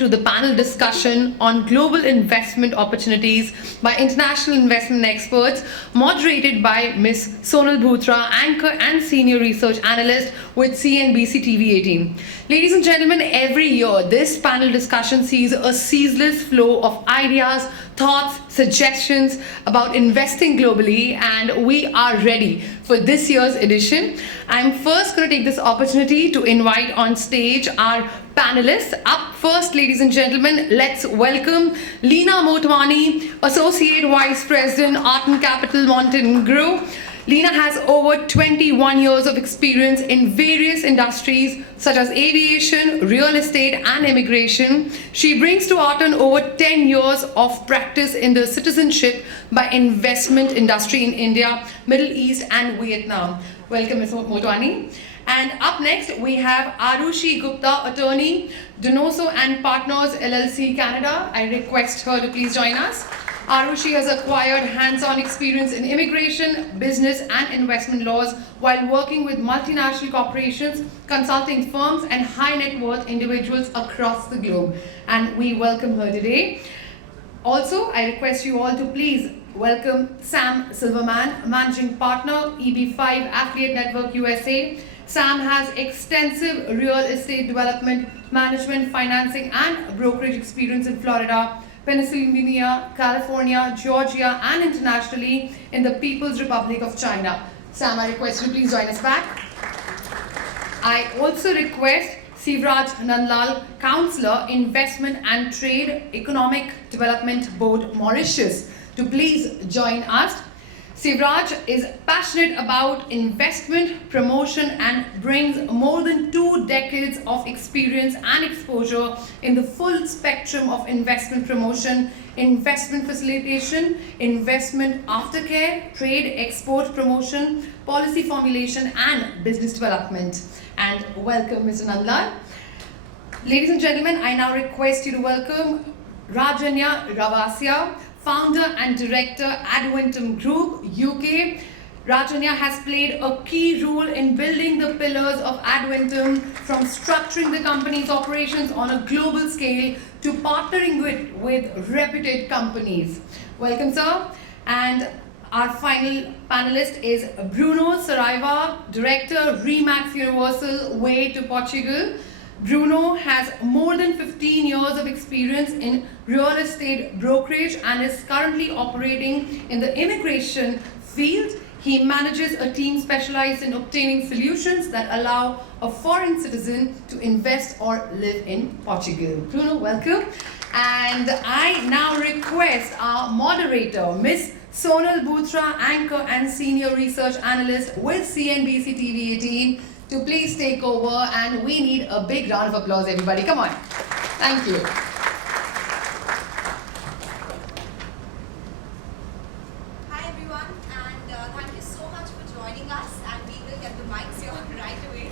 to the panel discussion on global investment opportunities by international investment experts, moderated by Ms. Sonal Bhutra, anchor and senior research analyst with CNBC TV 18. Ladies and gentlemen, every year this panel discussion sees a ceaseless flow of ideas, thoughts, suggestions about investing globally, and we are ready for this year's edition. I'm first going to take this opportunity to invite on stage our panelists. Up first, ladies and gentlemen, let's welcome Lena Mortwani, Associate Vice President, Arton Capital, Montenegro. Lena has over 21 years of experience in various industries such as aviation, real estate and immigration. She brings to Arton over 10 years of practice in the citizenship by investment industry in India, Middle East and Vietnam. Welcome, Ms. Motwani. And up next, we have Aarushi Gupta, attorney, Donoso and Partners LLC, Canada. I request her to please join us. Aarushi has acquired hands-on experience in immigration, business and investment laws while working with multinational corporations, consulting firms and high net worth individuals across the globe. And we welcome her today. Also, I request you all to please welcome Sam Silverman, Managing Partner, EB5 Affiliate Network USA. Sam has extensive real estate development, management, financing and brokerage experience in Florida, Pennsylvania, California, Georgia and internationally in the People's Republic of China. Sam, I request you please join us back. I also request Seewraj Nundlall, Counsellor, Investment and Trade, Economic Development Board, Mauritius, to please join us. Seewraj is passionate about investment promotion and brings more than 2 decades of experience and exposure in the full spectrum of investment promotion, investment facilitation, investment aftercare, trade export promotion, policy formulation and business development. And welcome, Mr. Nundlall. Ladies and gentlemen, I now request you to welcome Rajanya Ravasia, Founder and Director, Adventum Group, UK. Rajanya has played a key role in building the pillars of Adventum, from structuring the company's operations on a global scale to partnering with reputed companies. Welcome, sir. And our final panelist is Bruno Saraiva, Director, Remax Universal Way to Portugal. Bruno has more than 15 years of experience in real estate brokerage and is currently operating in the immigration field. He manages a team specialized in obtaining solutions that allow a foreign citizen to invest or live in Portugal. Bruno, welcome. And I now request our moderator, Ms. Sonal Bhutra, anchor and senior research analyst with CNBC TV 18, to please take over, and we need a big round of applause, everybody. Come on. Thank you. Hi everyone, and thank you so much for joining us, and we will get the mics here right away.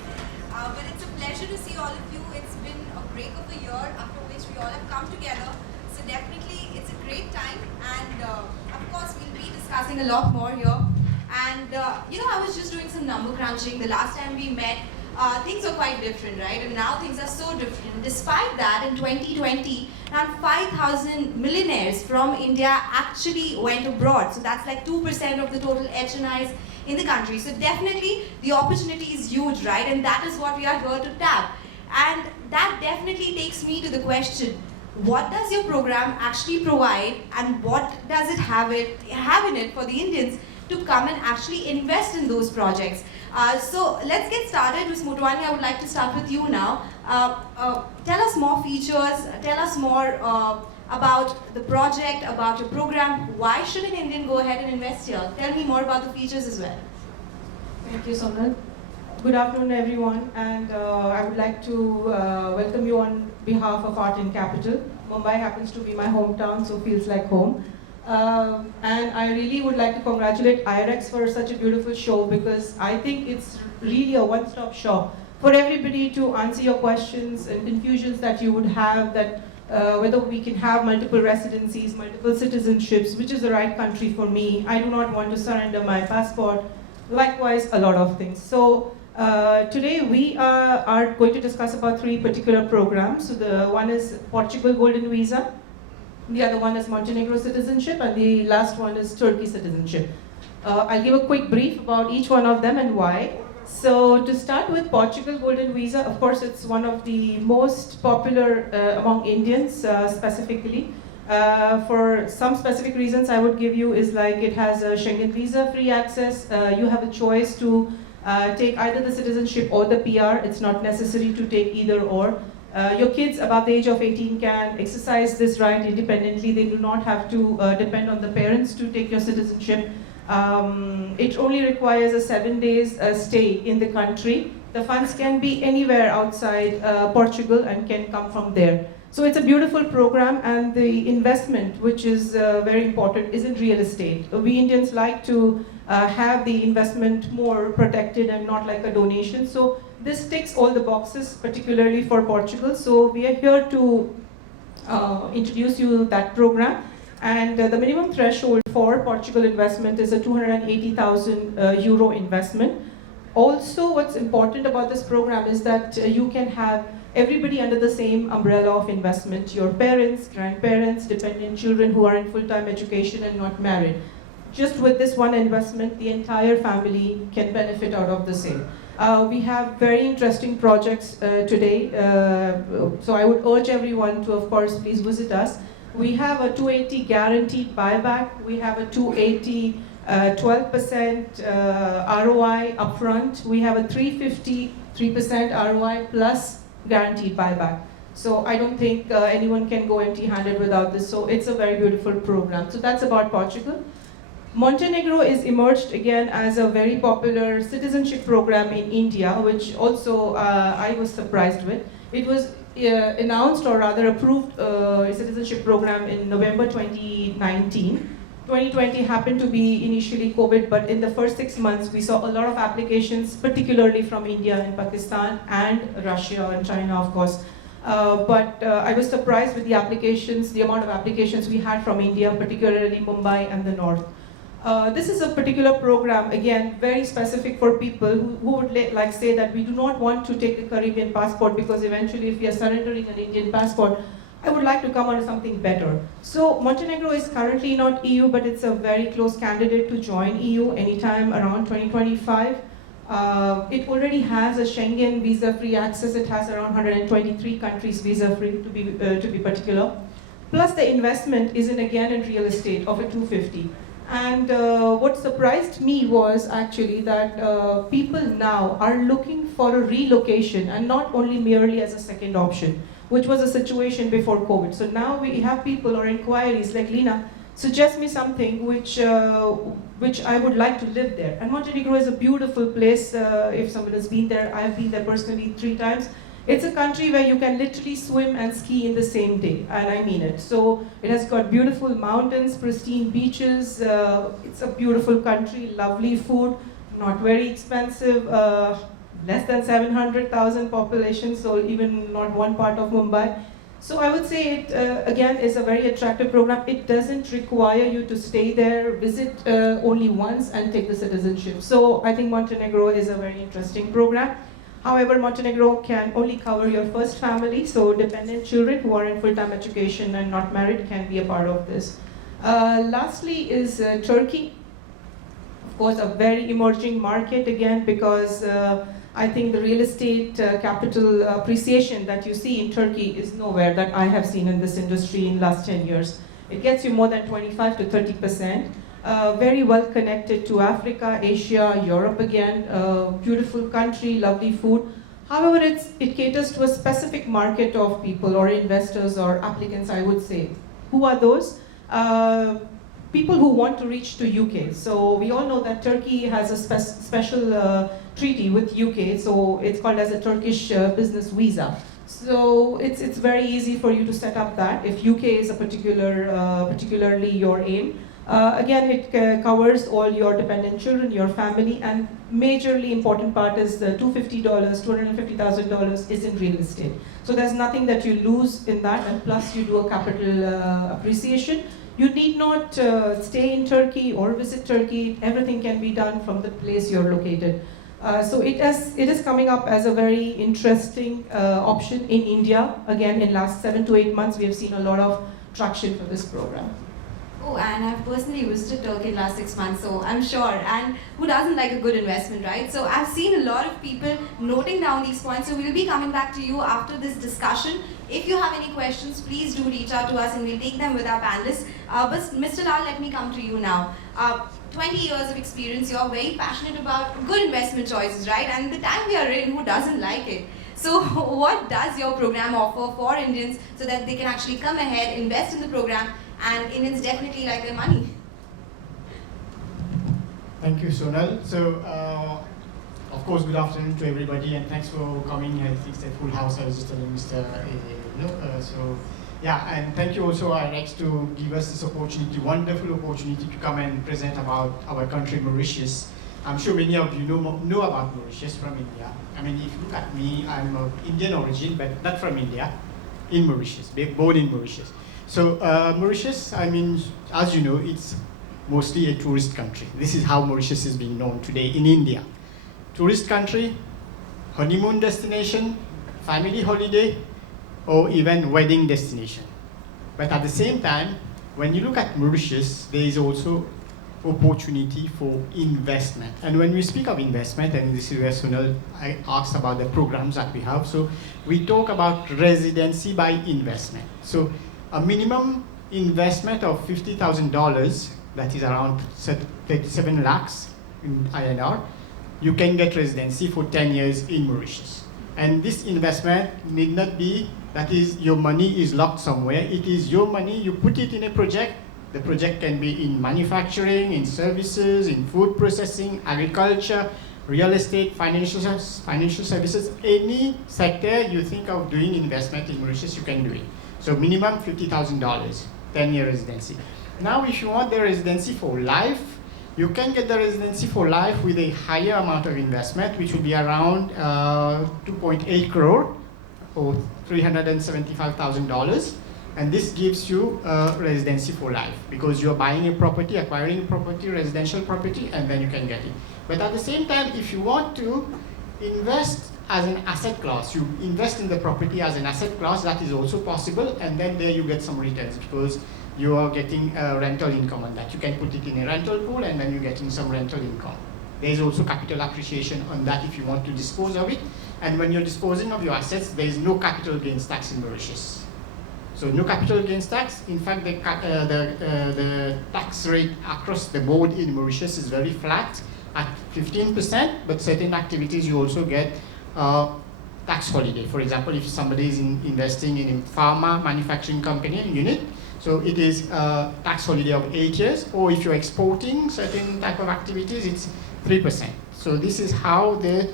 But it's a pleasure to see all of you. It's been a break of a year after which we all have come together. So definitely it's a great time, and of course we'll be discussing a lot more here. And I was just doing some number crunching. The last time we met, things were quite different, right? And now things are so different. Despite that, in 2020, around 5,000 millionaires from India actually went abroad. So that's like 2% of the total HNIs in the country. So definitely the opportunity is huge, right? And that is what we are here to tap. And that definitely takes me to the question, what does your program actually provide, and what does it have in it for the Indians to come and actually invest in those projects? So let's get started. Ms. Mutwani, I would like to start with you now. Tell us more features, tell us more about the project, about your program. Why should an Indian go ahead and invest here? Tell me more about the features as well. Thank you, Sonal. Good afternoon, everyone, and I would like to welcome you on behalf of Arton Capital. Mumbai happens to be my hometown, so feels like home. And I really would like to congratulate IREX for such a beautiful show, because I think it's really a one-stop shop for everybody to answer your questions and confusions that you would have, that whether we can have multiple residencies, multiple citizenships, which is the right country for me. I do not want to surrender my passport. Likewise, a lot of things. So Today we are going to discuss about 3 particular programs. So the one is Portugal Golden Visa, the other one is Montenegro Citizenship, and the last one is Turkey Citizenship. I'll give a quick brief about each one of them and why. So to start with Portugal Golden Visa, of course it's one of the most popular among Indians specifically. For some specific reasons I would give you is like it has a Schengen visa free access. You have a choice to take either the citizenship or the PR. It's not necessary to take either or. Your kids above the age of 18 can exercise this right independently. They do not have to depend on the parents to take your citizenship. It only requires a 7 days stay in the country. The funds can be anywhere outside Portugal and can come from there. So it's a beautiful program, and the investment, which is very important, is in real estate. We Indians like to have the investment more protected and not like a donation. So this ticks all the boxes, particularly for Portugal. So we are here to introduce you that program. And the minimum threshold for Portugal investment is a 280,000 euro investment. Also, what's important about this program is that you can have everybody under the same umbrella of investment: your parents, grandparents, dependent children who are in full-time education and not married. Just with this one investment, the entire family can benefit out of the same. We have very interesting projects today, so I would urge everyone to, of course, please visit us. We have a 280 guaranteed buyback. We have a 280 12% ROI upfront. We have a 350 3% ROI plus guaranteed buyback. So I don't think anyone can go empty-handed without this. So it's a very beautiful program. So that's about Portugal. Montenegro is emerged again as a very popular citizenship program in India, which also I was surprised with. It was announced, or rather approved, a citizenship program in November 2019. 2020 happened to be initially COVID, but in the first 6 months we saw a lot of applications, particularly from India and Pakistan and Russia and China, of course. But I was surprised with the applications, the amount of applications we had from India, particularly Mumbai and the north. This is a particular program, again, very specific for people who would like say that we do not want to take the Caribbean passport because eventually if we are surrendering an Indian passport, I would like to come on something better. So Montenegro is currently not EU, but it's a very close candidate to join EU anytime around 2025. It already has a Schengen visa-free access. It has around 123 countries visa-free, to be particular. Plus the investment is in real estate of a 250. And what surprised me was actually that people now are looking for a relocation and not only merely as a second option, which was a situation before COVID. So now we have people or inquiries like Leena, suggest me something which I would like to live there. And Montenegro is a beautiful place. If someone has been there, I have been there personally 3 times. It's a country where you can literally swim and ski in the same day, and I mean it. So it has got beautiful mountains, pristine beaches. It's a beautiful country, lovely food, not very expensive, less than 700,000 population, so even not one part of Mumbai. So I would say it, again, is a very attractive program. It doesn't require you to stay there, visit only once and take the citizenship. So I think Montenegro is a very interesting program. However, Montenegro can only cover your first family, so dependent children who are in full-time education and not married can be a part of this. Lastly is Turkey. Of course, a very emerging market again, because I think the real estate capital appreciation that you see in Turkey is nowhere that I have seen in this industry in the last 10 years. It gets you more than 25 to 30%. Very well connected to Africa, Asia, Europe again. Beautiful country, lovely food. However, it caters to a specific market of people or investors or applicants, I would say. Who are those? People who want to reach to UK. So we all know that Turkey has a special treaty with UK, so it's called as a Turkish business visa. So it's very easy for you to set up that if UK is a particularly your aim. Again, it covers all your dependent children, your family, and majorly important part is the $250, $250,000 is in real estate. So there's nothing that you lose in that, and plus you do a capital appreciation. You need not stay in Turkey or visit Turkey. Everything can be done from the place you're located. So it is coming up as a very interesting option in India. Again, in last 7 to 8 months, we have seen a lot of traction for this program. Oh, and I've personally visited Turkey in last 6 months, so I'm sure. And who doesn't like a good investment, right? So I've seen a lot of people noting down these points. So we'll be coming back to you after this discussion. If you have any questions, please do reach out to us and we'll take them with our panelists. But Mr. Lal, let me come to you now. 20 years of experience, you're very passionate about good investment choices, right? And the time we are in, who doesn't like it? So what does your program offer for Indians so that they can actually come ahead, invest in the program, and Indians definitely like their money? Thank you, Sonal. So, of course, good afternoon to everybody, and thanks for coming. I think it's a full house. I was just telling Mr. Yeah, and thank you also, IREX, to give us this opportunity, wonderful opportunity to come and present about our country, Mauritius. I'm sure many of you know about Mauritius from India. I mean, if you look at me, I'm of Indian origin, but not from India, in Mauritius, born in Mauritius. So Mauritius, I mean, as you know, it's mostly a tourist country. This is how Mauritius is being known today in India. Tourist country, honeymoon destination, family holiday, or even wedding destination. But at the same time, when you look at Mauritius, there is also opportunity for investment. And when we speak of investment, and this is where Sonal asked about the programs that we have, so we talk about residency by investment. So a minimum investment of $50,000, that is around 37 lakhs in INR, you can get residency for 10 years in Mauritius. And this investment need not be that is your money is locked somewhere. It is your money, you put it in a project. The project can be in manufacturing, in services, in food processing, agriculture, real estate, financial services, any sector you think of doing investment in Mauritius, you can do it. So minimum $50,000, 10-year residency. Now if you want the residency for life, you can get the residency for life with a higher amount of investment, which will be around 2.8 crore or $375,000. And this gives you residency for life because you're buying a property, acquiring a property, residential property, and then you can get it. But at the same time, if you want to invest as an asset class, you invest in the property as an asset class, that is also possible, and then there you get some returns because you are getting rental income on that. You can put it in a rental pool and then you're getting some rental income. There is also capital appreciation on that if you want to dispose of it. And when you're disposing of your assets, there is no capital gains tax in Mauritius. So no capital gains tax. In fact, the tax rate across the board in Mauritius is very flat at 15%, but certain activities you also get tax holiday. For example, if somebody is investing in a pharma manufacturing company unit, so it is a tax holiday of 8 years, or if you're exporting certain type of activities, it's 3%. So this is how the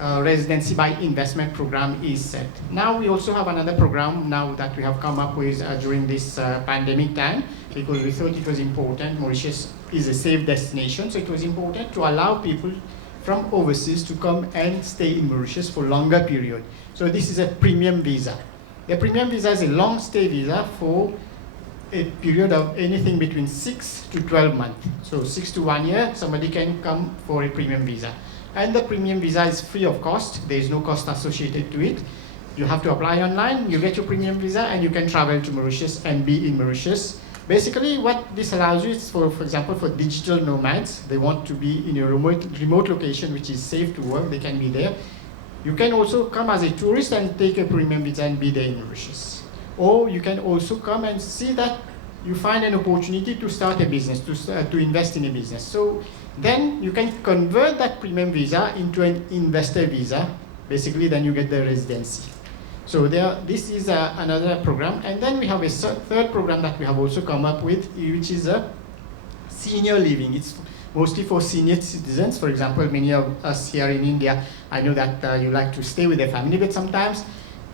residency by investment program is set. Now we also have another program now that we have come up with during this pandemic time, because we thought it was important. Mauritius is a safe destination, so it was important to allow people from overseas to come and stay in Mauritius for longer period. So this is a premium visa. The premium visa is a long stay visa for a period of anything between 6 to 12 months. So 6 to 1 year, somebody can come for a premium visa. And the premium visa is free of cost. There is no cost associated to it. You have to apply online, you get your premium visa, and you can travel to Mauritius and be in Mauritius. Basically, what this allows you is, for example, for digital nomads, they want to be in a remote location which is safe to work, they can be there. You can also come as a tourist and take a premium visa and be there in Mauritius. Or you can also come and see that you find an opportunity to start a business, to invest in a business. So then you can convert that premium visa into an investor visa. Basically, then you get the residency. So this is another program. And then we have a third program that we have also come up with, which is a senior living. It's mostly for senior citizens. For example, many of us here in India, I know that you like to stay with their family, but sometimes,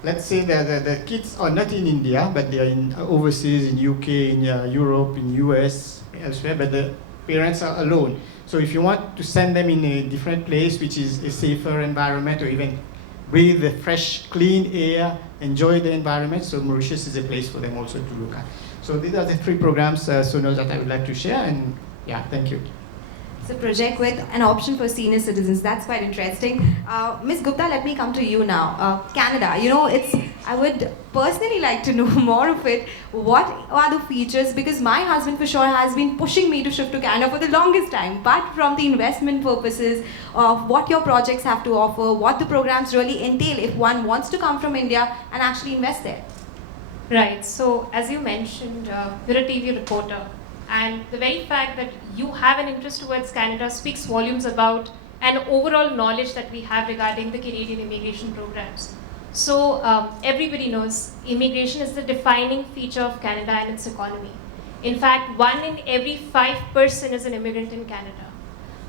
let's say the kids are not in India, but they are in overseas, in UK, in Europe, in US, elsewhere, but the parents are alone. So if you want to send them in a different place, which is a safer environment, or even breathe the fresh, clean air, enjoy the environment, so Mauritius is a place for them also to look at. So these are the three programs, Sonal, that I would like to share, and yeah, thank you. It's a project with an option for senior citizens. That's quite interesting. Ms. Gupta, let me come to you now. Canada, I would personally like to know more of it. What are the features? Because my husband for sure has been pushing me to shift to Canada for the longest time. But from the investment purposes of what your projects have to offer, what the programs really entail if one wants to come from India and actually invest there. Right, so as you mentioned, you're a TV reporter. And the very fact that you have an interest towards Canada speaks volumes about an overall knowledge that we have regarding the Canadian immigration programs. So everybody knows immigration is the defining feature of Canada and its economy. In fact, 1 in every 5 person is an immigrant in Canada.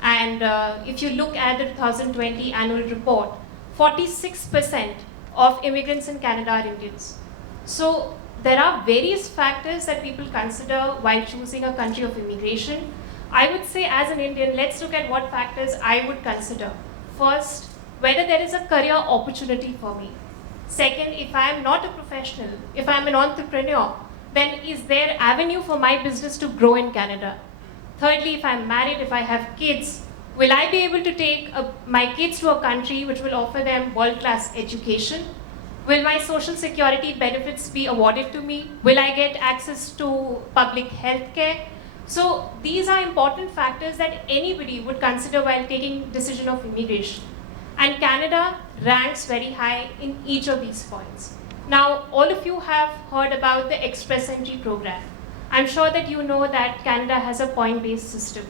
And if you look at the 2020 annual report, 46% of immigrants in Canada are Indians. So there are various factors that people consider while choosing a country of immigration. I would say as an Indian, let's look at what factors I would consider. First, whether there is a career opportunity for me. Second, if I am not a professional, if I am an entrepreneur, then is there avenue for my business to grow in Canada? Thirdly, if I am married, if I have kids, will I be able to take my kids to a country which will offer them world-class education? Will my social security benefits be awarded to me? Will I get access to public health care? So these are important factors that anybody would consider while taking decision of immigration. And Canada ranks very high in each of these points. Now, all of you have heard about the Express Entry program. I'm sure that you know that Canada has a point-based system.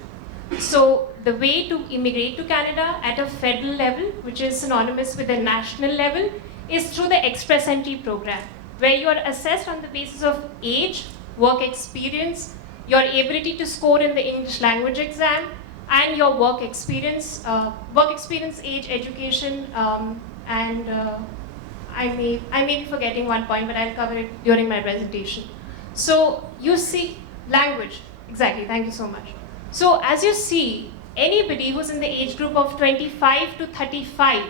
So the way to immigrate to Canada at a federal level, which is synonymous with a national level, is through the Express Entry program, where you are assessed on the basis of age, work experience, your ability to score in the English language exam, and your work experience, age, education, and I may be forgetting one point, but I'll cover it during my presentation. So you see, language, exactly, thank you so much. So as you see, anybody who's in the age group of 25 to 35,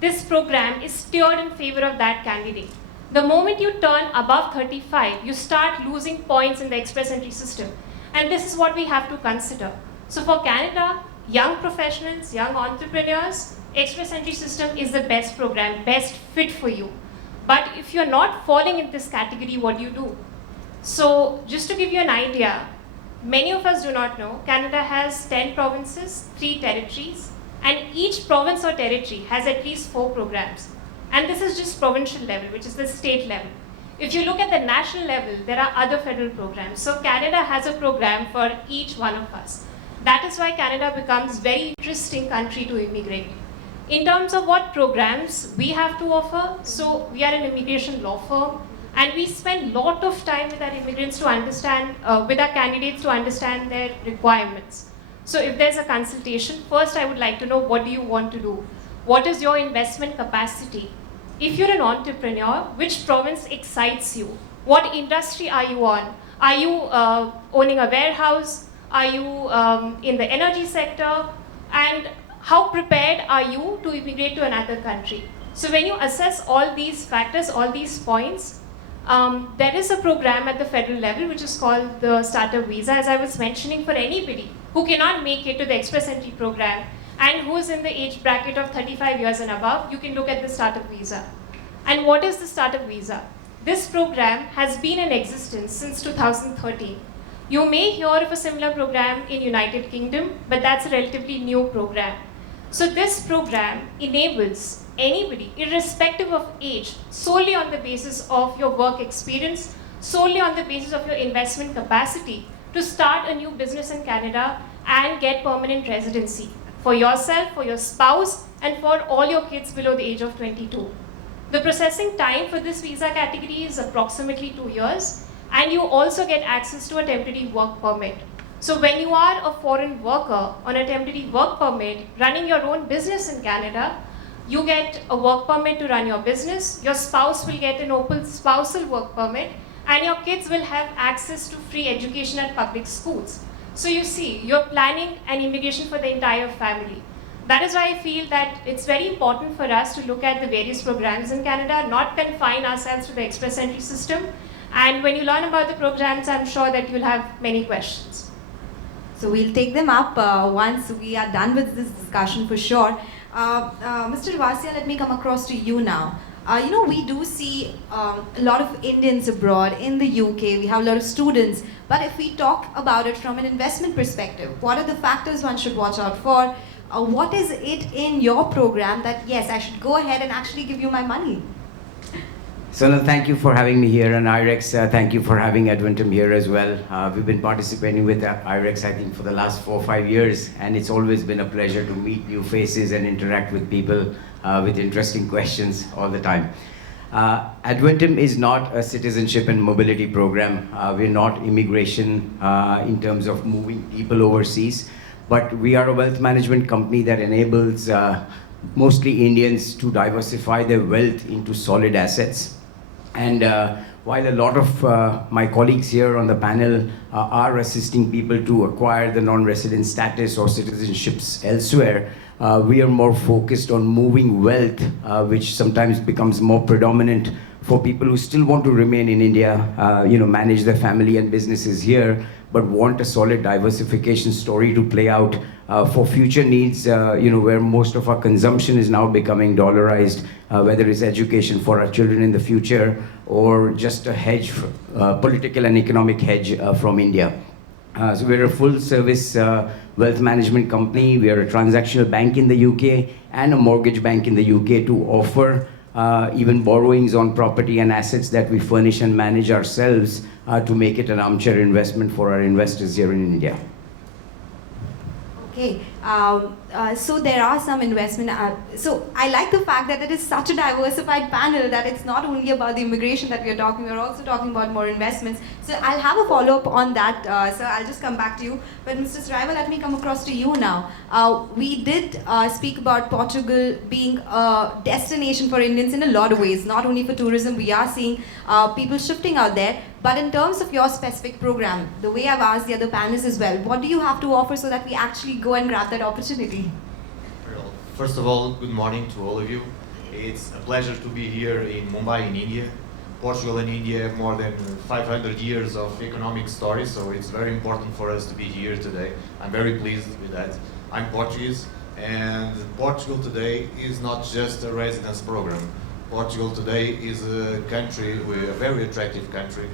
this program is steered in favor of that candidate. The moment you turn above 35, you start losing points in the Express Entry system. And this is what we have to consider. So for Canada, young professionals, young entrepreneurs, Express Entry system is the best program, best fit for you. But if you're not falling in this category, what do you do? So just to give you an idea, many of us do not know, Canada has 10 provinces, 3 territories, and each province or territory has at least 4 programs. And this is just provincial level, which is the state level. If you look at the national level, there are other federal programs. So Canada has a program for each one of us. That is why Canada becomes a very interesting country to immigrate. In terms of what programs we have to offer, so we are an immigration law firm, and we spend a lot of time with our immigrants to understand, with our candidates to understand their requirements. So if there's a consultation, first I would like to know, what do you want to do? What is your investment capacity? If you're an entrepreneur, which province excites you? What industry are you on? Are you owning a warehouse? Are you in the energy sector? And how prepared are you to immigrate to another country? So when you assess all these factors, all these points, there is a program at the federal level which is called the Startup Visa, as I was mentioning, for anybody who cannot make it to the Express Entry program and who is in the age bracket of 35 years and above, you can look at the Startup Visa. And what is the Startup Visa? This program has been in existence since 2013. You may hear of a similar program in United Kingdom, but that's a relatively new program. So this program enables anybody, irrespective of age, solely on the basis of your work experience, solely on the basis of your investment capacity, to start a new business in Canada and get permanent residency for yourself, for your spouse, and for all your kids below the age of 22. The processing time for this visa category is approximately 2 years, and you also get access to a temporary work permit. So when you are a foreign worker on a temporary work permit, running your own business in Canada, you get a work permit to run your business, your spouse will get an open spousal work permit, and your kids will have access to free education at public schools. So you see, you're planning an immigration for the entire family. That is why I feel that it's very important for us to look at the various programs in Canada, not confine ourselves to the Express Entry system. And when you learn about the programs, I'm sure that you'll have many questions. So we'll take them up once we are done with this discussion for sure. Mr. Ravasia, let me come across to you now. We do see a lot of Indians abroad in the UK. We have a lot of students. But if we talk about it from an investment perspective, what are the factors one should watch out for? What is it in your program that, yes, I should go ahead and actually give you my money? Sonal, thank you for having me here, and IREX, thank you for having Adventum here as well. We've been participating with IREX, I think, for the last 4 or 5 years, and it's always been a pleasure to meet new faces and interact with people with interesting questions all the time. Adventum is not a citizenship and mobility program. We're not immigration in terms of moving people overseas, but we are a wealth management company that enables mostly Indians to diversify their wealth into solid assets. And while a lot of my colleagues here on the panel are assisting people to acquire the non-resident status or citizenships elsewhere, we are more focused on moving wealth, which sometimes becomes more predominant for people who still want to remain in India, manage their family and businesses here, but want a solid diversification story to play out for future needs, where most of our consumption is now becoming dollarized, whether it's education for our children in the future or just a hedge, political and economic hedge from India. So we're a full-service wealth management company. We are a transactional bank in the UK and a mortgage bank in the UK to offer even borrowings on property and assets that we furnish and manage ourselves to make it an armchair investment for our investors here in India. Okay, so there are some investment. So I like the fact that it is such a diversified panel that it's not only about the immigration that we are talking, we're also talking about more investments. So I'll have a follow-up on that, so I'll just come back to you. But Mr. Saraiva, let me come across to you now. We did speak about Portugal being a destination for Indians in a lot of ways, not only for tourism. We are seeing people shifting out there. But in terms of your specific program, the way I've asked the other panelists as well, what do you have to offer so that we actually go and grab that opportunity? Well, first of all, good morning to all of you. It's a pleasure to be here in Mumbai, in India. Portugal and India have more than 500 years of economic story, so it's very important for us to be here today. I'm very pleased with that. I'm Portuguese, and Portugal today is not just a residence program. Portugal today is a country, a very attractive country.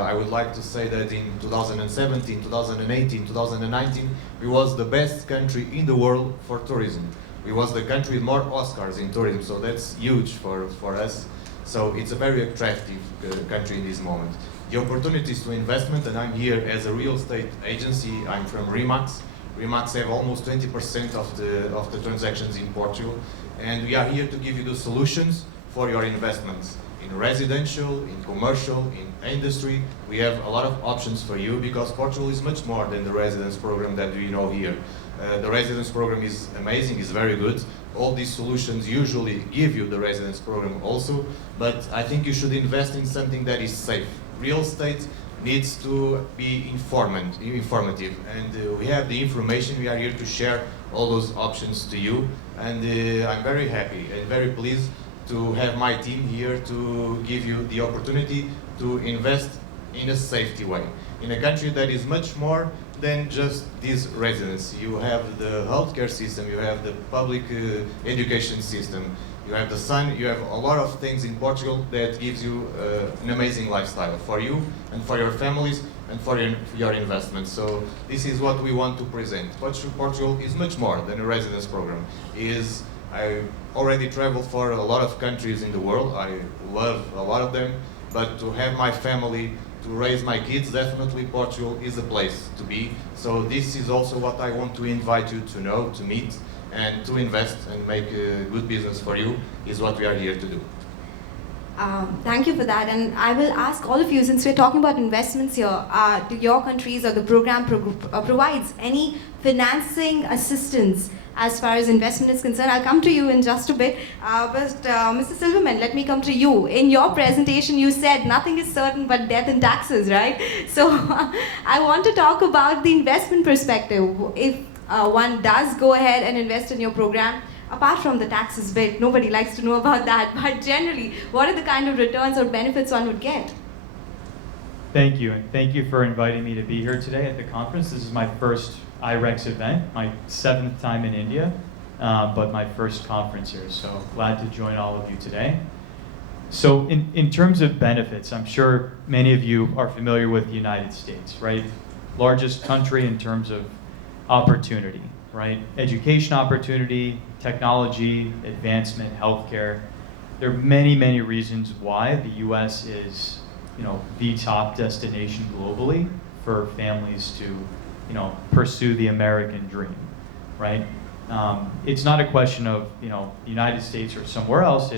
I would like to say that in 2017, 2018, 2019, we was the best country in the world for tourism. We was the country with more Oscars in tourism, so that's huge for us. So it's a very attractive country in this moment. The opportunities to investment, and I'm here as a real estate agency. I'm from Remax. Remax have almost 20% of the transactions in Portugal, and we are here to give you the solutions for your investments in residential, in commercial, in industry. We have a lot of options for you because Portugal is much more than the residence program that we know here. The residence program is amazing, is very good. All these solutions usually give you the residence program also, but I think you should invest in something that is safe. Real estate needs to be informative, and we have the information. We are here to share all those options to you, and I'm very happy and very pleased to have my team here to give you the opportunity to invest in a safety way. In a country that is much more than just this residence. You have the healthcare system, you have the public education system, you have the sun, you have a lot of things in Portugal that gives you an amazing lifestyle for you and for your families and for your investments. So this is what we want to present. Portugal is much more than a residence program. I already traveled for a lot of countries in the world. I love a lot of them, but to have my family, to raise my kids, definitely Portugal is a place to be. So this is also what I want to invite you to know, to meet, and to invest and make a good business for you is what we are here to do. Thank you for that, and I will ask all of you, since we're talking about investments here, do your countries or the program provides any financing assistance as far as investment is concerned? I'll come to you in just a bit, but Mr. Silverman, let me come to you. In your presentation, you said nothing is certain but death and taxes, right? So I want to talk about the investment perspective. If one does go ahead and invest in your program, apart from the taxes bit, nobody likes to know about that, but generally, what are the kind of returns or benefits one would get? Thank you, and thank you for inviting me to be here today at the conference. This is my first IREX event, my 7th time in India, but my first conference here, so glad to join all of you today. So in terms of benefits, I'm sure many of you are familiar with the United States, right? Largest country in terms of opportunity, right? Education opportunity, technology, advancement, healthcare. There are many, many reasons why the US is, the top destination globally for families to, pursue the American dream, right? It's not a question of, the United States or somewhere else.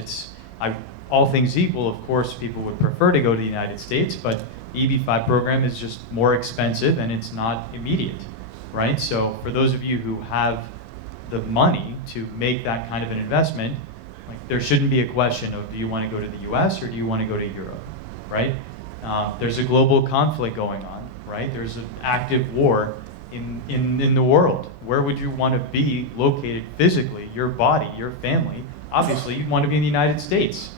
All things equal, of course, people would prefer to go to the United States, but the EB-5 program is just more expensive and it's not immediate, right? So for those of you who have the money to make that kind of an investment, there shouldn't be a question of do you want to go to the US or do you want to go to Europe, right? There's a global conflict going on, right? There's an active war in the world. Where would you want to be located physically, your body, your family? Obviously, you'd want to be in the United States,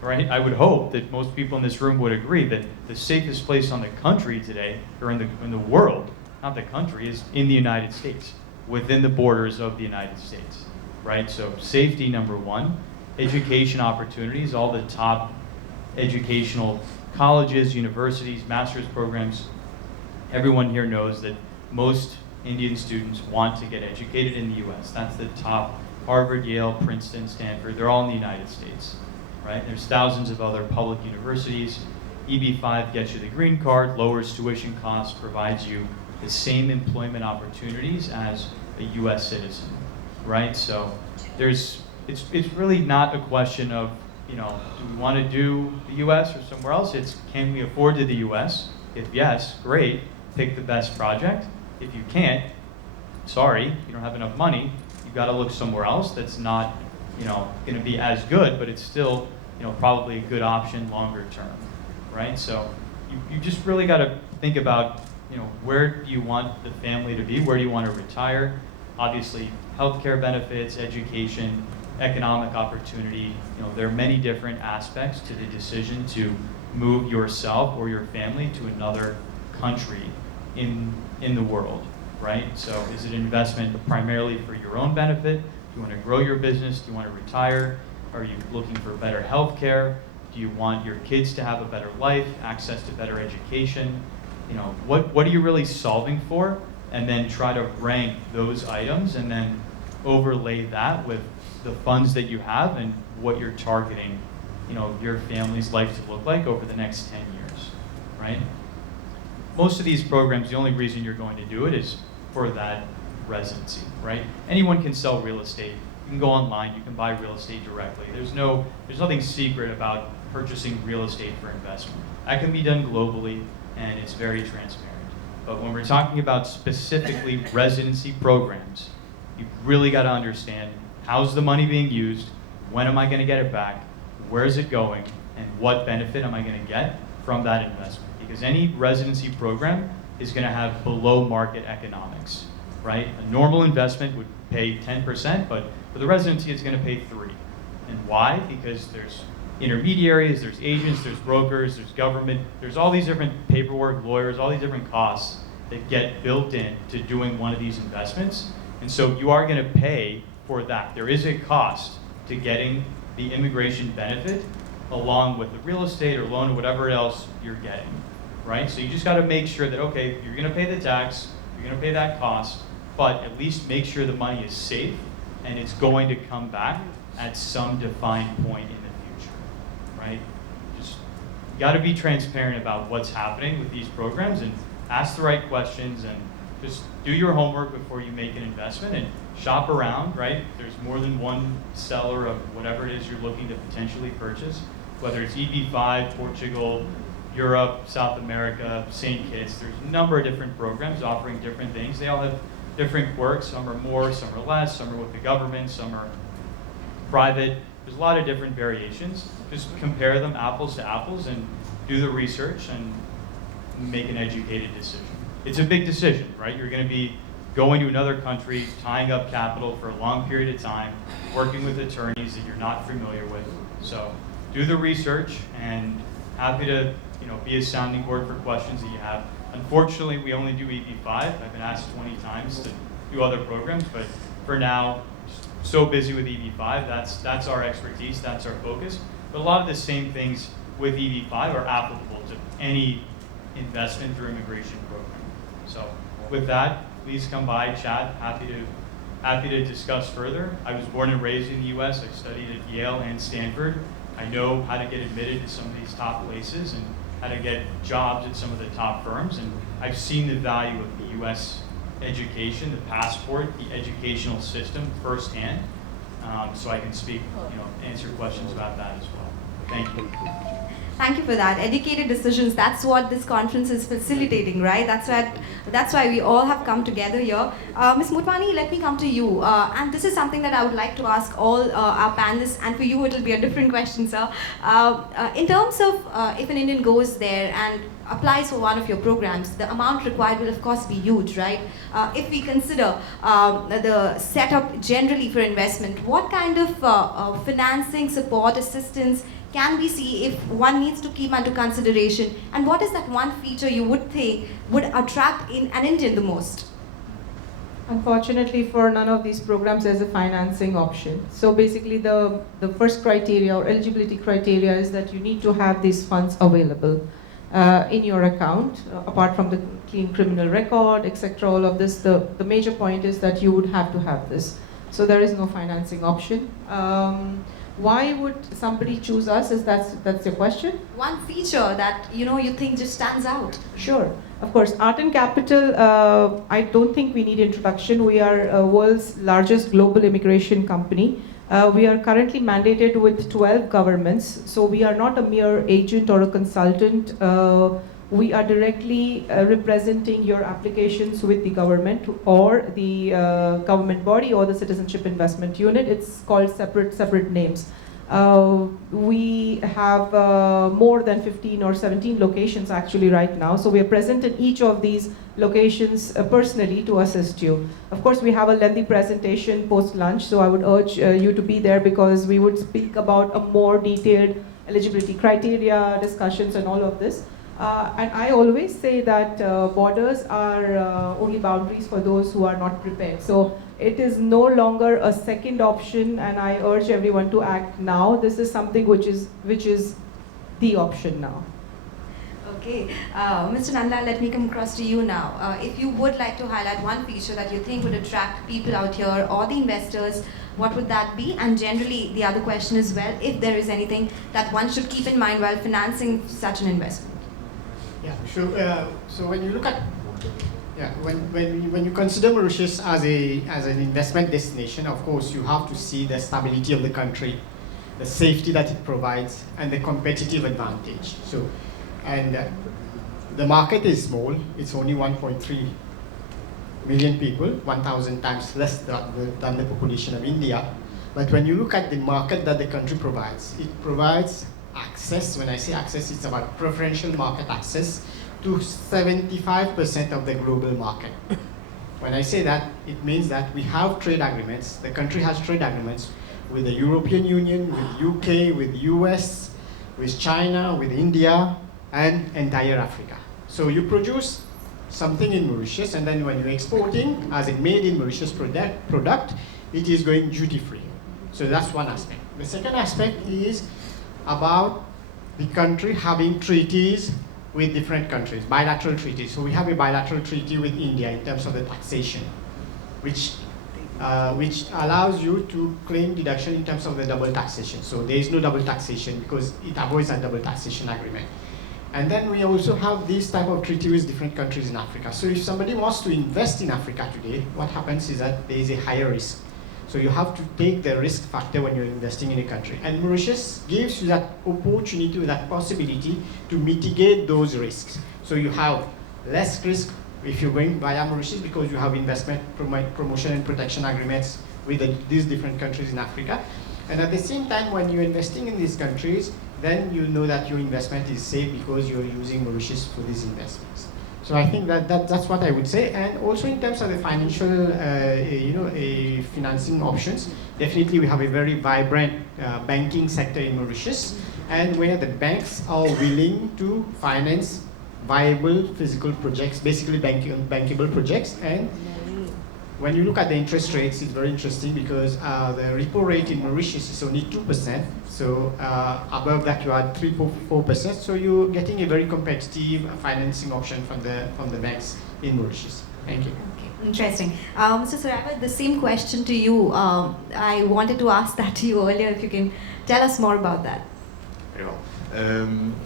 right? I would hope that most people in this room would agree that the safest place on the country today, or in the world, not the country, is in the United States, within the borders of the United States, right? So safety, number one. Education opportunities, all the top educational colleges, universities, master's programs. Everyone here knows that most Indian students want to get educated in the US. That's the top: Harvard, Yale, Princeton, Stanford. They're all in the United States, right? There's thousands of other public universities. EB-5 gets you the green card, lowers tuition costs, provides you the same employment opportunities as a US citizen, right? So it's really not a question of, do we want to do the US or somewhere else? It's, can we afford to the US? If yes, great, pick the best project. If you can't, sorry, you don't have enough money, you've got to look somewhere else that's not, going to be as good, but it's still, probably a good option longer term, right? So you just really got to think about, where do you want the family to be? Where do you want to retire? Obviously, healthcare benefits, education, economic opportunity. There are many different aspects to the decision to move yourself or your family to another country in the world, right? So is it an investment primarily for your own benefit? Do you want to grow your business? Do you want to retire? Are you looking for better health care? Do you want your kids to have a better life, access to better education? What are you really solving for? And then try to rank those items and then overlay that with the funds that you have and what you're targeting, your family's life to look like over the next 10 years, right? Most of these programs, the only reason you're going to do it is for that residency, right? Anyone can sell real estate. You can go online, you can buy real estate directly. There's nothing secret about purchasing real estate for investment. That can be done globally, and it's very transparent. But when we're talking about specifically residency programs, you've really got to understand, how's the money being used? When am I going to get it back? Where is it going? And what benefit am I going to get from that investment? Because any residency program is going to have below market economics, right? A normal investment would pay 10%, but for the residency, it's going to pay 3%. And why? Because there's intermediaries, there's agents, there's brokers, there's government, there's all these different paperwork, lawyers, all these different costs that get built in to doing one of these investments. And so you are going to pay for that. There is a cost to getting the immigration benefit along with the real estate or loan or whatever else you're getting, right? So you just got to make sure that, okay, you're going to pay the tax, you're going to pay that cost, but at least make sure the money is safe and it's going to come back at some defined point in the future, right? Just got to be transparent about what's happening with these programs and ask the right questions and just do your homework before you make an investment and shop around, right? There's more than one seller of whatever it is you're looking to potentially purchase, whether it's EB-5, Portugal, Europe, South America, St. Kitts. There's a number of different programs offering different things. They all have different quirks. Some are more, some are less, some are with the government, some are private. There's a lot of different variations. Just compare them apples to apples and do the research and make an educated decision. It's a big decision, right? You're going to be going to another country, tying up capital for a long period of time, working with attorneys that you're not familiar with. So do the research, and happy to be a sounding board for questions that you have. Unfortunately, we only do EB5. I've been asked 20 times to do other programs, but for now, so busy with EB5, that's our expertise, that's our focus. But a lot of the same things with EB5 are applicable to any investment through immigration program. So with that, please come by, chat, happy to discuss further. I was born and raised in the US. I studied at Yale and Stanford. I know how to get admitted to some of these top places and how to get jobs at some of the top firms. And I've seen the value of the US education, the passport, the educational system firsthand. So I can speak, answer questions about that as well. Thank you. Thank you for that. Educated decisions, that's what this conference is facilitating, right? That's why we all have come together here. Ms. Mutwani, let me come to you. And this is something that I would like to ask all our panelists, and for you it will be a different question, sir. In terms of if an Indian goes there and applies for one of your programs, the amount required will of course be huge, right? If we consider the setup generally for investment, what kind of financing, support, assistance can we see if one needs to keep under consideration, and what is that one feature you would think would attract an Indian the most? Unfortunately, for none of these programs, there's a financing option. So basically, the first criteria or eligibility criteria is that you need to have these funds available in your account, apart from the clean criminal record, etc. All of this, the major point is that you would have to have this. So there is no financing option. Why would somebody choose us? That's your question? One feature that you think just stands out. Sure. Of course, Arton Capital, I don't think we need introduction. We are world's largest global immigration company. We are currently mandated with 12 governments, so we are not a mere agent or a consultant. We are directly representing your applications with the government or the government body or the Citizenship Investment Unit. It's called separate names. We have more than 15 or 17 locations actually right now. So we are present in each of these locations personally to assist you. Of course, we have a lengthy presentation post-lunch, so I would urge you to be there because we would speak about a more detailed eligibility criteria, discussions, and all of this. And I always say that borders are only boundaries for those who are not prepared. So it is no longer a second option, and I urge everyone to act now. This is something which is the option now. Okay, Mr. Nundlall, let me come across to you now. If you would like to highlight one feature that you think would attract people out here or the investors, what would that be? And generally, the other question as well, if there is anything that one should keep in mind while financing such an investment. Yeah, sure. So when you look at, when you consider Mauritius as an investment destination, of course you have to see the stability of the country, the safety that it provides, and the competitive advantage. So, and the market is small. It's only 1.3 million people, 1,000 times less than the population of India. But when you look at the market that the country provides, it provides access. When I say access, it's about preferential market access to 75% of the global market. When I say that, it means that we have trade agreements. The country has trade agreements with the European Union, with UK, with US, with China, with India, and entire Africa. So you produce something in Mauritius, and then when you're exporting as a made in Mauritius product, it is going duty-free. So that's one aspect. The second aspect is about the country having treaties with different countries, bilateral treaties. So we have a bilateral treaty with India in terms of the taxation, which allows you to claim deduction in terms of the double taxation. So there is no double taxation because it avoids a double taxation agreement. And then we also have this type of treaty with different countries in Africa. So if somebody wants to invest in Africa today, what happens is that there is a higher risk. So you have to take the risk factor when you're investing in a country. And Mauritius gives you that opportunity, that possibility to mitigate those risks. So you have less risk if you're going via Mauritius because you have investment promotion and protection agreements with these different countries in Africa. And at the same time, when you're investing in these countries, then you know that your investment is safe because you're using Mauritius for these investments. So I think that's what I would say. And also in terms of the financial, financing options, definitely we have a very vibrant banking sector in Mauritius. and where the banks are willing to finance viable physical projects, basically bankable projects. And when you look at the interest rates, it's very interesting because the repo rate in Mauritius is only 2%. So above that you are 3-4%. So you're getting a very competitive financing option from the banks in Mauritius. Thank you. Okay, interesting. Mr. Saraiva, the same question to you. I wanted to ask that to you earlier. If you can tell us more about that. Very well.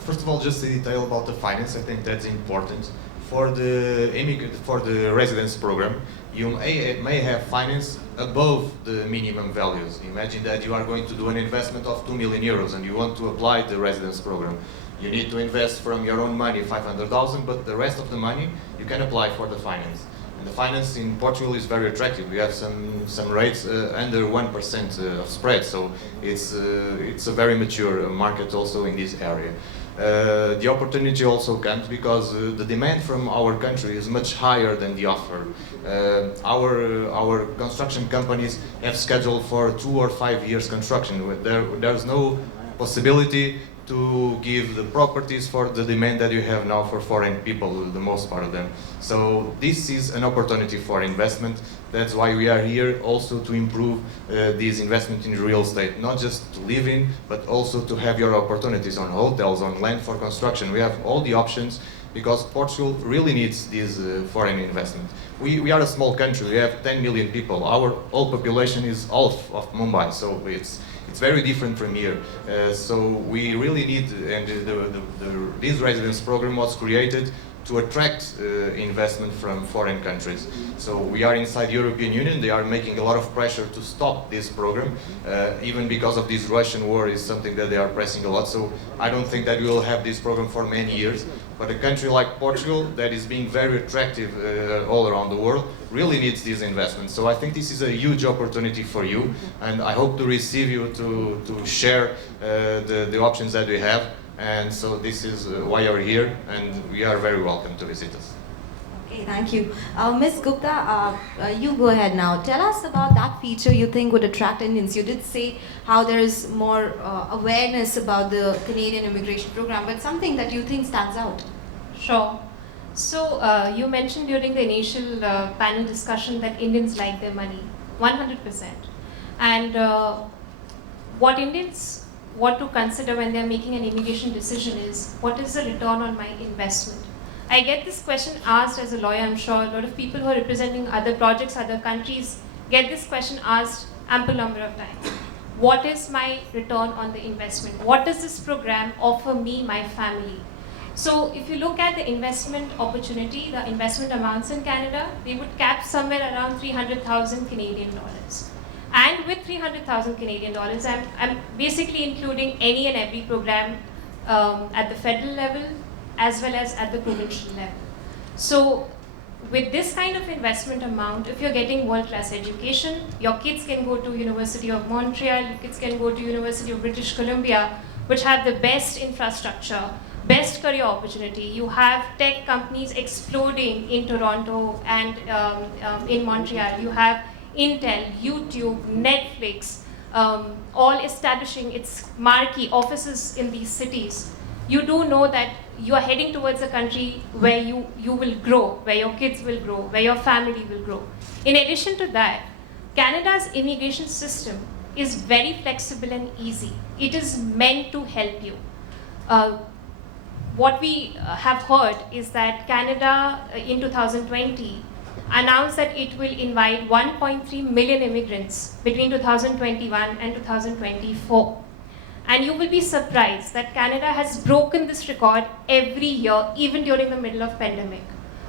First of all, just a detail about the finance. I think that's important. For the residence program, you may have finance above the minimum values. Imagine that you are going to do an investment of 2 million euros and you want to apply the residence program. You need to invest from your own money 500,000, but the rest of the money you can apply for the finance. And the finance in Portugal is very attractive. We have some rates under 1% of spread, so it's a very mature market also in this area. The opportunity also comes because the demand from our country is much higher than the offer. Our construction companies have scheduled for 2 or 5 years construction. There's no possibility to give the properties for the demand that you have now for foreign people, the most part of them. So this is an opportunity for investment. That's why we are here also to improve this investment in real estate, not just to live in, but also to have your opportunities on hotels, on land for construction. We have all the options because Portugal really needs this foreign investment. We are a small country, we have 10 million people. Our whole population is half of Mumbai, so it's very different from here. So we really need, and this residence program was created to attract investment from foreign countries. So we are inside the European Union. They are making a lot of pressure to stop this program, even because of this Russian war is something that they are pressing a lot. So I don't think that we will have this program for many years. But a country like Portugal, that is being very attractive all around the world, really needs this investment. So I think this is a huge opportunity for you, and I hope to receive you to share the options that we have. And so this is why you're here, and we are very welcome to visit us. Okay, thank you. Ms. Gupta, you go ahead now. Tell us about that feature you think would attract Indians. You did say how there is more awareness about the Canadian immigration program, but something that you think stands out. Sure. So you mentioned during the initial panel discussion that Indians like their money, 100%. And what Indians want to consider when they're making an immigration decision is, what is the return on my investment? I get this question asked as a lawyer. I'm sure a lot of people who are representing other projects, other countries, get this question asked ample number of times. What is my return on the investment? What does this program offer me, my family? So if you look at the investment opportunity, the investment amounts in Canada, they would cap somewhere around 300,000 Canadian dollars. And with 300,000 Canadian dollars, I'm basically including any and every program at the federal level as well as at the provincial level. So with this kind of investment amount, if you're getting world-class education, your kids can go to University of Montreal, your kids can go to University of British Columbia, which have the best infrastructure, best career opportunity. You have tech companies exploding in Toronto and in Montreal. You have Intel, YouTube, Netflix, all establishing its marquee offices in these cities. You do know that you are heading towards a country where you will grow, where your kids will grow, where your family will grow. In addition to that, Canada's immigration system is very flexible and easy. It is meant to help you. What we have heard is that Canada in 2020 announced that it will invite 1.3 million immigrants between 2021 and 2024. And you will be surprised that Canada has broken this record every year, even during the middle of pandemic.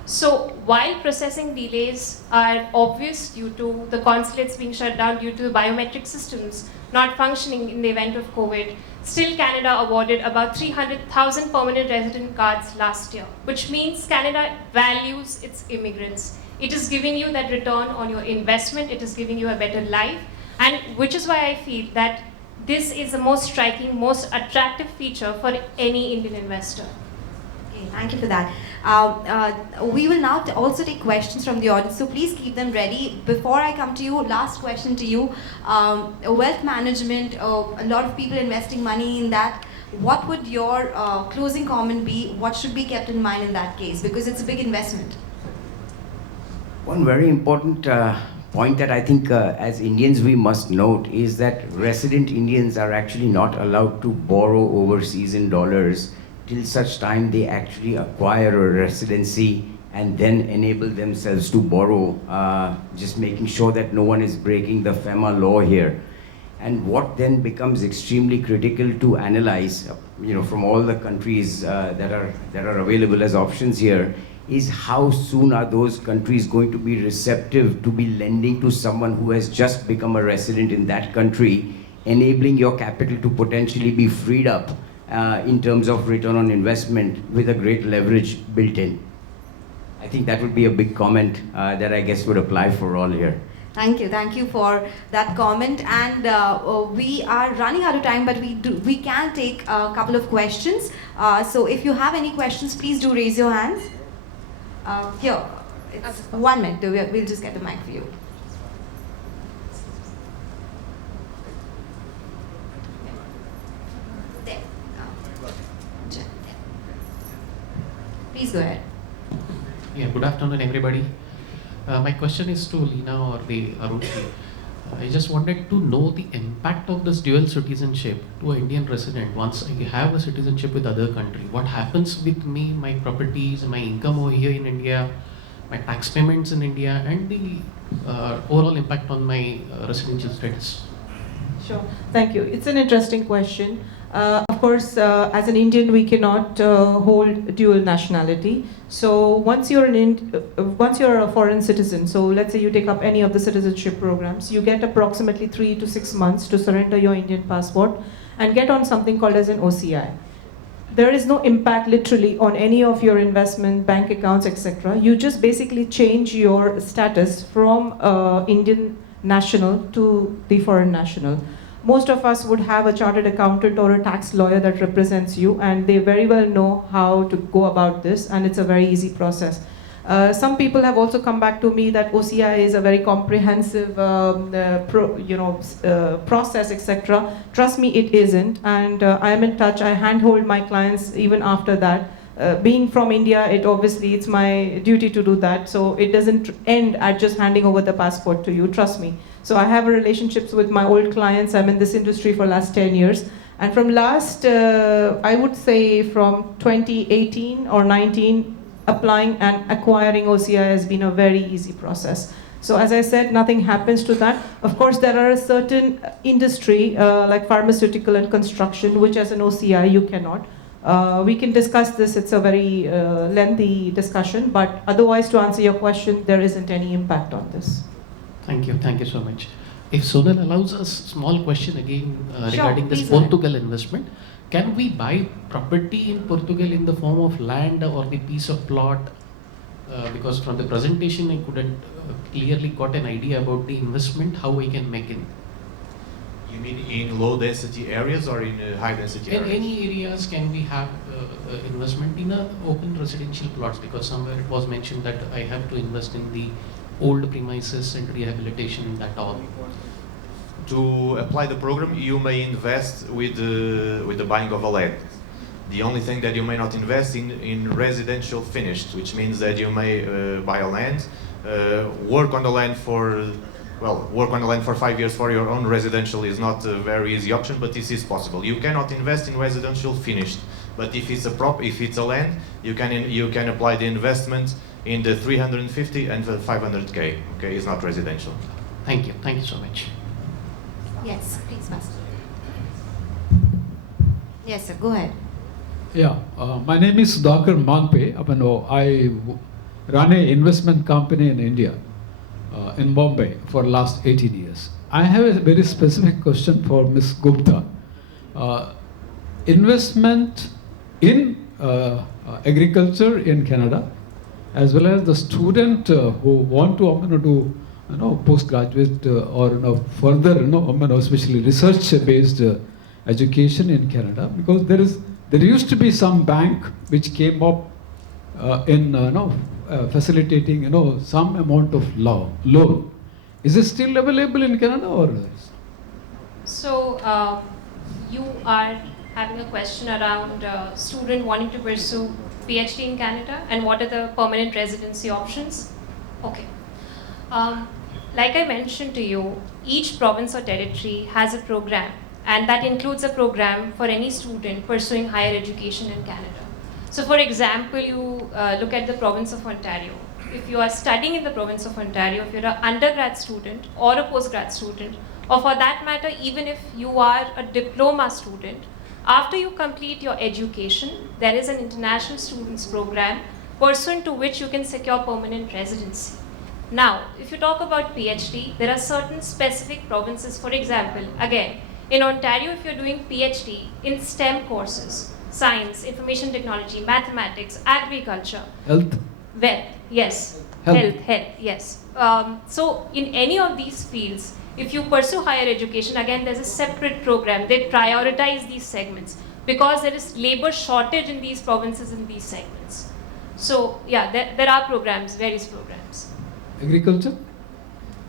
So while processing delays are obvious due to the consulates being shut down due to the biometric systems not functioning in the event of COVID, still Canada awarded about 300,000 permanent resident cards last year, which means Canada values its immigrants. It is giving you that return on your investment, it is giving you a better life, and which is why I feel that this is the most striking, most attractive feature for any Indian investor. Okay, thank you for that. We will now also take questions from the audience, so please keep them ready. Before I come to you, last question to you. Wealth management, a lot of people investing money in that. what would your closing comment be? What should be kept in mind in that case? Because it's a big investment. One very important point that I think as Indians we must note is that resident Indians are actually not allowed to borrow overseas in dollars till such time they actually acquire a residency and then enable themselves to borrow, just making sure that no one is breaking the FEMA law here. And what then becomes extremely critical to analyze, from all the countries that are available as options here, is how soon are those countries going to be receptive to be lending to someone who has just become a resident in that country, enabling your capital to potentially be freed up in terms of return on investment with a great leverage built in. I think that would be a big comment that I guess would apply for all here. Thank you for that comment. And we are running out of time, but we can take a couple of questions. So if you have any questions, please do raise your hands. Here, it's 1 minute. We'll just get the mic for you. There. Please go ahead. Yeah, good afternoon, everybody. My question is to Leena or the Aarushi. I just wanted to know the impact of this dual citizenship to an Indian resident once I have a citizenship with other country. What happens with me, my properties, my income over here in India, my tax payments in India, and the overall impact on my residential status? Sure, thank you. It's an interesting question. Of course, as an Indian, we cannot hold dual nationality. So once you're a foreign citizen, so let's say you take up any of the citizenship programs, you get approximately 3 to 6 months to surrender your Indian passport and get on something called as an OCI. There is no impact literally on any of your investment, bank accounts, etc. You just basically change your status from Indian national to the foreign national. Most of us would have a chartered accountant or a tax lawyer that represents you, and they very well know how to go about this, and it's a very easy process. Some people have also come back to me that OCI is a very comprehensive process, etc. Trust me, it isn't, and I am in touch. I handhold my clients even after that. Being from India, it's my duty to do that, so it doesn't end at just handing over the passport to you, trust me. So I have relationships with my old clients. I'm in this industry for last 10 years. And from last, I would say from 2018 or 19, applying and acquiring OCI has been a very easy process. So as I said, nothing happens to that. Of course, there are a certain industry, like pharmaceutical and construction, which as an OCI you cannot. We can discuss this, it's a very lengthy discussion, but otherwise to answer your question, there isn't any impact on this. Thank you so much. If Sonal allows us a small question again regarding this Sure, Portugal investment, can we buy property in Portugal in the form of land or the piece of plot? Because from the presentation I couldn't clearly got an idea about the investment, how we can make it. You mean in low density areas or in high density In areas? any areas can we have investment in a open residential plots, because somewhere it was mentioned that I have to invest in the old premises and rehabilitation in that all. To apply the program, you may invest with the buying of a land. The only thing that you may not invest in residential finished, which means that you may buy a land, work on the land for 5 years for your own residential is not a very easy option, but this is possible. You cannot invest in residential finished, but if it's a land, you can apply the investment in the 350 and the 500K. Okay, it's not residential. Thank you so much. Yes, please, Master. Yes, sir, go ahead. Yeah, my name is Dr. Manpe. I run an investment company in India, in Mumbai, for last 18 years. I have a very specific question for Ms. Gupta. Investment in agriculture in Canada, as well as the student who want to do postgraduate or further especially research-based education in Canada, because there used to be some bank which came up in facilitating some amount of loan. Is it still available in Canada or? So you are having a question around student wanting to pursue PhD in Canada and what are the permanent residency options. Okay. Like I mentioned to you, each province or territory has a program, and that includes a program for any student pursuing higher education in Canada. So for example, you look at the province of Ontario. If you are studying in the province of Ontario, if you're an undergrad student or a postgrad student, or for that matter, even if you are a diploma student, after you complete your education, there is an international students program pursuant to which you can secure permanent residency. Now, if you talk about PhD, there are certain specific provinces. For example, again, in Ontario, if you're doing PhD in STEM courses, science, information technology, mathematics, agriculture, Health. well, yes, health, yes. So in any of these fields, if you pursue higher education, again, there's a separate program. They prioritize these segments because there is labor shortage in these provinces in these segments. So yeah, there are programs, various programs. Agriculture?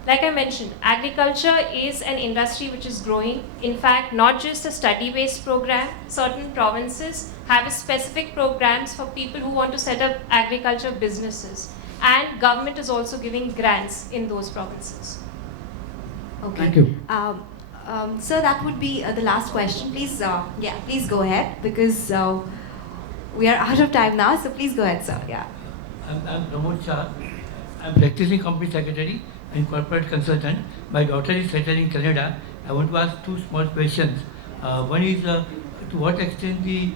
Like I mentioned, agriculture is an industry which is growing. In fact, not just a study-based program. Certain provinces have specific programs for people who want to set up agriculture businesses. And government is also giving grants in those provinces. Okay. Thank you. Sir, that would be the last question. Please, please go ahead, because we are out of time now. So please go ahead, sir. Yeah. I'm Pramod Shah. I'm practicing company secretary and corporate consultant. My daughter is settled in Canada. I want to ask two small questions. One is to what extent the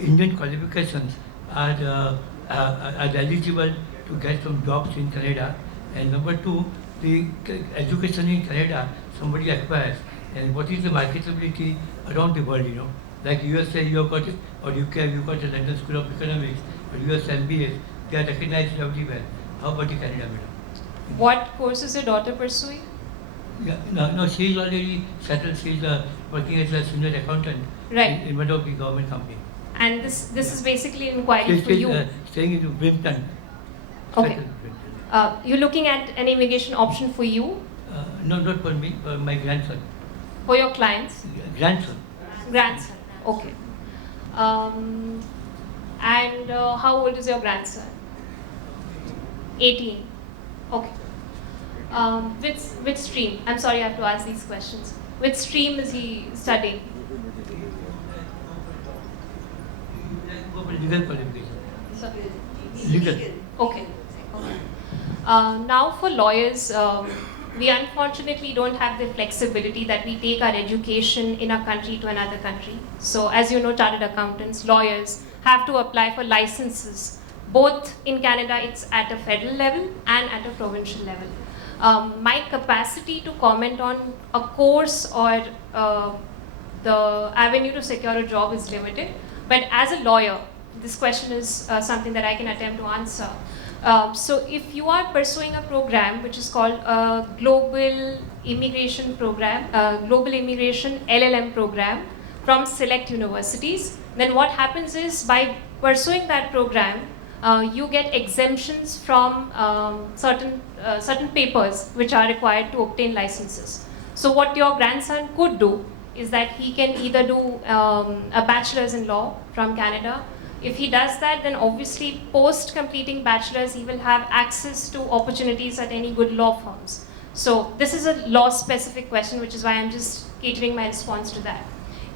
Indian qualifications are eligible to get some jobs in Canada, and number two, the education in Canada somebody acquires, and what is the marketability around the world, like USA you have got it, or UK you got the London School of Economics, or US MBA, they are recognized everywhere. How about the Canada, madam? What course is your daughter pursuing? Yeah, no, she is already settled. She is working as a senior accountant in one of the government company. And this is basically an inquiry for you. Staying in Brampton. Okay. You're looking at an immigration option for you? No, not for me, for my grandson. For your clients? Grandson. Grandson, okay. And how old is your grandson? 18. Okay. Which stream? I'm sorry, I have to ask these questions. Which stream is he studying? Legal qualification. Sorry. Legal. Okay. Now for lawyers, we unfortunately don't have the flexibility that we take our education in a country to another country. So as you know, chartered accountants, lawyers have to apply for licenses. Both in Canada, it's at a federal level and at a provincial level. My capacity to comment on a course or the avenue to secure a job is limited. But as a lawyer, this question is something that I can attempt to answer. So if you are pursuing a program which is called a Global Immigration Program, Global Immigration LLM program from select universities, then what happens is by pursuing that program, you get exemptions from certain papers which are required to obtain licenses. So what your grandson could do is that he can either do a bachelor's in law from Canada. If he does that, then obviously post completing bachelor's, he will have access to opportunities at any good law firms. So this is a law specific question, which is why I'm just catering my response to that.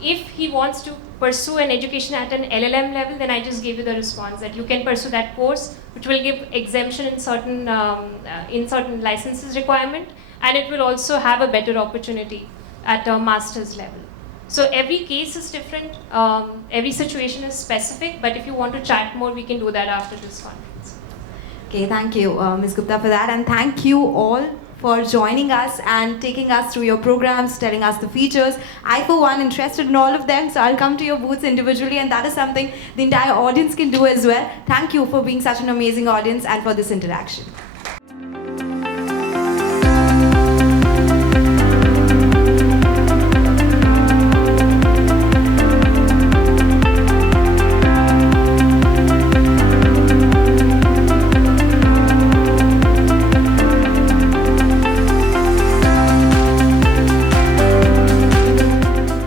If he wants to pursue an education at an LLM level, then I just gave you the response that you can pursue that course, which will give exemption in certain licenses requirement, and it will also have a better opportunity at a master's level. So every case is different, every situation is specific, but if you want to chat more, we can do that after this conference. Okay, thank you, Ms. Gupta, for that, and thank you all for joining us and taking us through your programs, telling us the features. I, for one, interested in all of them, so I'll come to your booths individually, and that is something the entire audience can do as well. Thank you for being such an amazing audience and for this interaction.